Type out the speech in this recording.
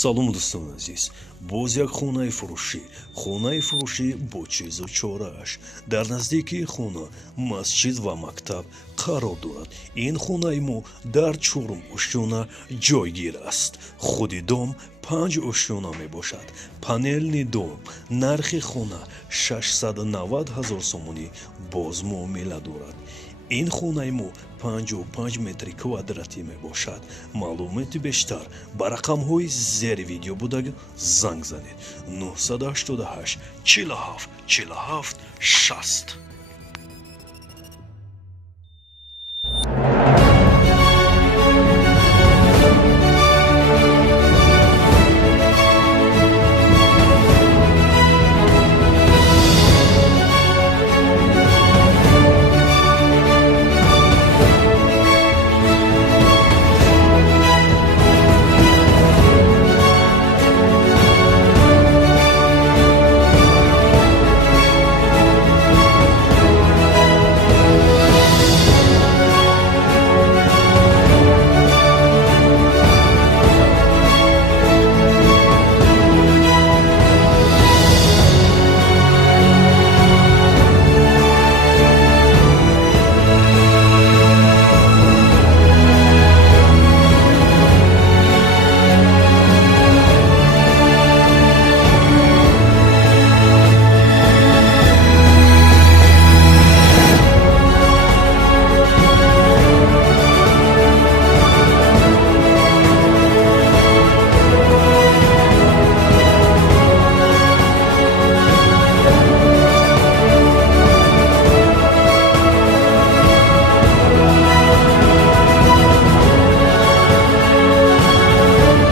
салом дӯстони азиз, боз як хонаи фурӯшӣ бо чизу чорааш дар наздикии хона масҷид ва мактаб қарор дорад. Ин хонаи мо дар 4 ошёна ҷойгир аст. худи дом 5 ошёна мебошад. панелни дом. нархи хона 690 000 сомонӣ боз муомила дорад. ин хонаи мо 55 метри квадратӣ мебошад. маълумоти бештар ба рақамҳои зери видео будага занг занед. 988 47 47 60.